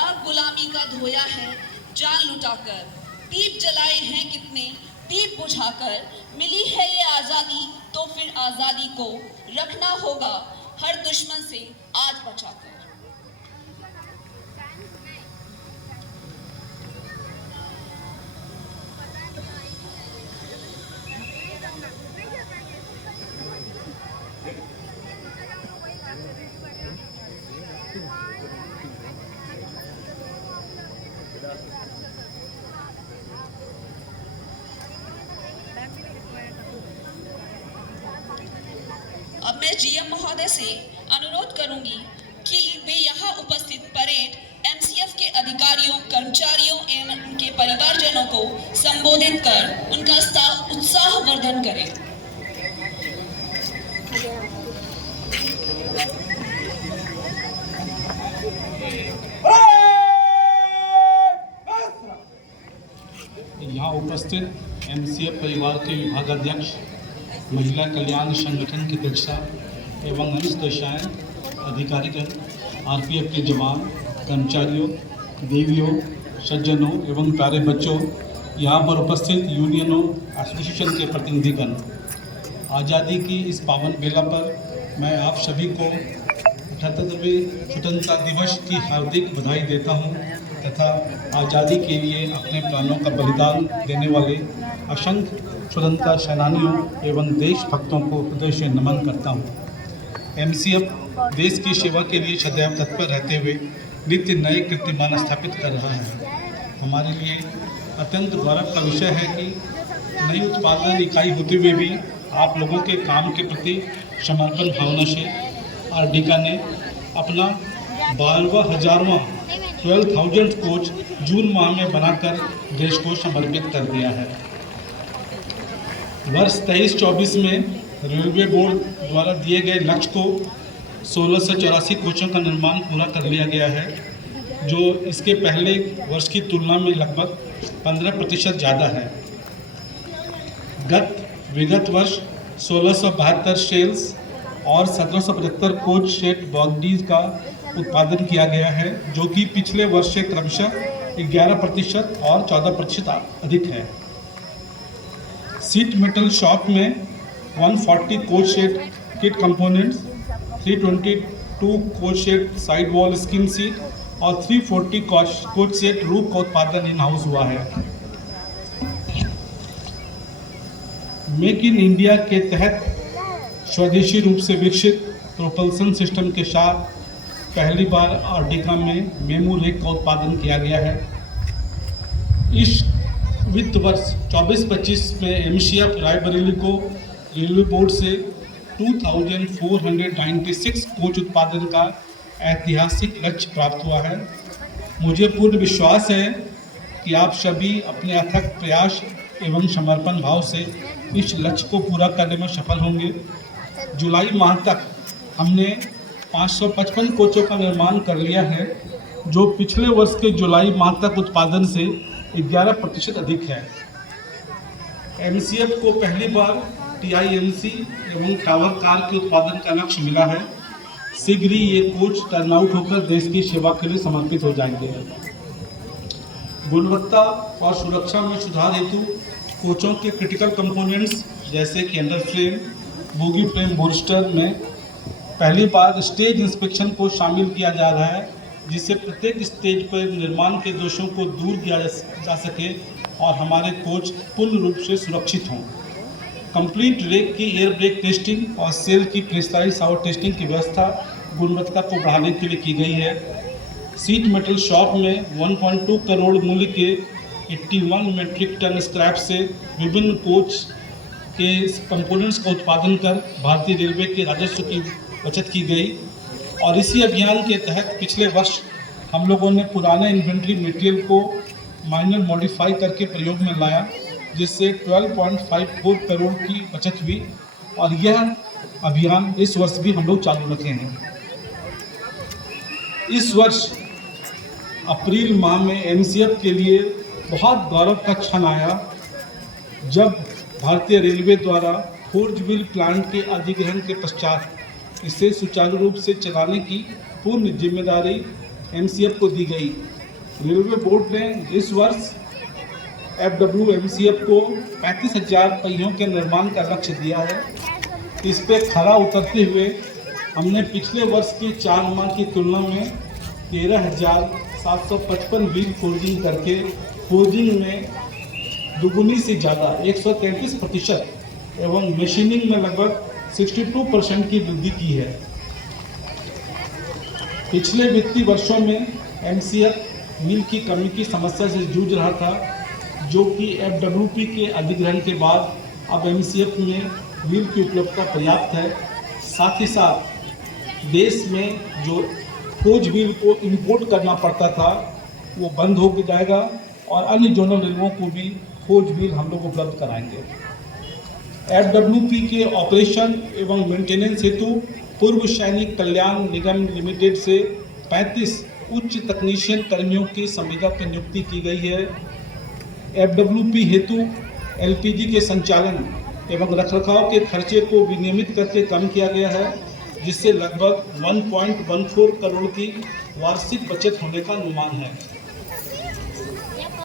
दाग गुलामी का धोया है जान लुटाकर, दीप जलाए हैं कितने दीप बुझाकर। मिली है ये आज़ादी तो फिर आज़ादी को रखना होगा हर दुश्मन से आज बचाकर। अब मैं जीएम महोदय से अनुरोध करूंगी कि वे यहाँ उपस्थित परेड एमसीएफ के अधिकारियों, कर्मचारियों एवं उनके परिवारजनों को संबोधित कर उनका उत्साहवर्धन करें। यहाँ उपस्थित एमसीएफ परिवार के विभागाध्यक्ष, महिला कल्याण संगठन की अध्यक्षा एवं अन्य दशाएँ, अधिकारीगण, आरपीएफ के जवान, कर्मचारियों, देवियों, सज्जनों एवं प्यारे बच्चों, यहाँ पर उपस्थित यूनियनों, एसोसिएशन के प्रतिनिधिगण, आज़ादी की इस पावन बेला पर मैं आप सभी को 78वें स्वतंत्रता दिवस की हार्दिक बधाई देता हूँ तथा आज़ादी के लिए अपने प्राणों का बलिदान देने वाले असंख्य स्वतंत्रता सेनानियों एवं देशभक्तों को हृदय से नमन करता हूँ। एमसीएफ देश की सेवा के लिए सदैव तत्पर रहते हुए नित्य नए कीर्तिमान स्थापित कर रहा है। हमारे लिए अत्यंत गौरव का विषय है कि नई उत्पादन इकाई होते हुए भी आप लोगों के काम के प्रति समर्पण भावना से आरडीका ने अपना 12,000वां 12,000 कोच जून माह में बनाकर देश को समर्पित कर दिया है। वर्ष 23-24 में रेलवे बोर्ड द्वारा दिए गए लक्ष्य को 1684 कोचों का निर्माण पूरा कर लिया गया है, जो इसके पहले वर्ष की तुलना में लगभग 15% ज़्यादा है। विगत वर्ष 1672 शेल्स और 1775 कोच सेट बॉडीज का उत्पादन किया गया है, जो कि पिछले वर्ष से क्रमशः 11% और 14% अधिक है। सीट मेटल शॉप में 140 coach set kit components, 322 coach set side wall skin seat और 340 कोच सेट रूफ का उत्पादन इन हाउस हुआ है। मेक इन इंडिया के तहत स्वदेशी रूप से विकसित प्रोपल्सन सिस्टम के साथ पहली बार आरडीका में मेमू रेक का उत्पादन किया गया है। इस वित्त वर्ष 24-25 में एमसीएफ रायबरेली को रेलवे बोर्ड से 2496 कोच उत्पादन का ऐतिहासिक लक्ष्य प्राप्त हुआ है। मुझे पूर्ण विश्वास है कि आप सभी अपने अथक प्रयास एवं समर्पण भाव से इस लक्ष्य को पूरा करने में सफल होंगे। जुलाई माह तक हमने 555 कोचों का निर्माण कर लिया है, जो पिछले वर्ष के जुलाई माह तक उत्पादन से 11% अधिक है। एमसीएफ को पहली बार टीआईएमसी एवं टावर कार के उत्पादन का लक्ष्य मिला है। शीघ्र ही ये कोच टर्नआउट होकर देश की सेवा के लिए समर्पित हो जाएंगे। गुणवत्ता और सुरक्षा में सुधार हेतु कोचों के क्रिटिकल कंपोनेंट्स जैसे कि under frame, bogie frame, bolster में पहली बार स्टेज इंस्पेक्शन को शामिल किया जा रहा है, जिससे प्रत्येक स्टेज पर निर्माण के दोषों को दूर किया जा सके और हमारे कोच पूर्ण रूप से सुरक्षित हों। कंप्लीट रेक की एयर ब्रेक टेस्टिंग और सेल की प्रेशराइज आउट टेस्टिंग की व्यवस्था गुणवत्ता को बढ़ाने के लिए की गई है। सीट मेटल शॉप में 1.2 करोड़ मूल्य के 81 मीट्रिक टन स्क्रैप से विभिन्न कोच के कंपोनेंट्स का उत्पादन कर भारतीय रेलवे के राजस्व की बचत की गई। और इसी अभियान के तहत पिछले वर्ष हम लोगों ने पुराने इन्वेंट्री मटेरियल को माइनर मॉडिफाई करके प्रयोग में लाया, जिससे 12.54 करोड़ की बचत हुई। और यह अभियान इस वर्ष भी हम लोग चालू रखे हैं। इस वर्ष अप्रैल माह में एमसीएफ के लिए बहुत गौरव का क्षण आया, जब भारतीय रेलवे द्वारा फोर्ज व्हील प्लांट के अधिग्रहण के पश्चात इसे सुचारू रूप से चलाने की पूर्ण जिम्मेदारी MCF को दी गई। रेलवे बोर्ड ने इस वर्ष FWMCF को 35,000 पहियों के निर्माण का लक्ष्य दिया है। इस पे खरा उतरते हुए हमने पिछले वर्ष के 4 माह की तुलना में 13,755 व्हील फोर्जिंग करके फोर्जिंग में दुगुनी से ज़्यादा 133% एवं मशीनिंग में लगभग 62% की वृद्धि की है। पिछले वित्तीय वर्षों में MCF मिल की कमी की समस्या से जूझ रहा था, जो कि FWP के अधिग्रहण के बाद अब MCF में व्हील की उपलब्धता पर्याप्त है। साथ ही साथ देश में जो फोर्ज व्हील को इंपोर्ट करना पड़ता था वो बंद हो जाएगा और अन्य जोनल रेलवों को भी फोर्ज व्हील हम लोग उपलब्ध कराएंगे। FWP के ऑपरेशन एवं मेंटेनेंस हेतु पूर्व सैनिक कल्याण निगम लिमिटेड से 35 उच्च तकनीशियन कर्मियों की संविदा पर नियुक्ति की गई है। FWP हेतु LPG के संचालन एवं रखरखाव के खर्चे को विनियमित करके कम किया गया है, जिससे लगभग 1.14 करोड़ की वार्षिक बचत होने का अनुमान है।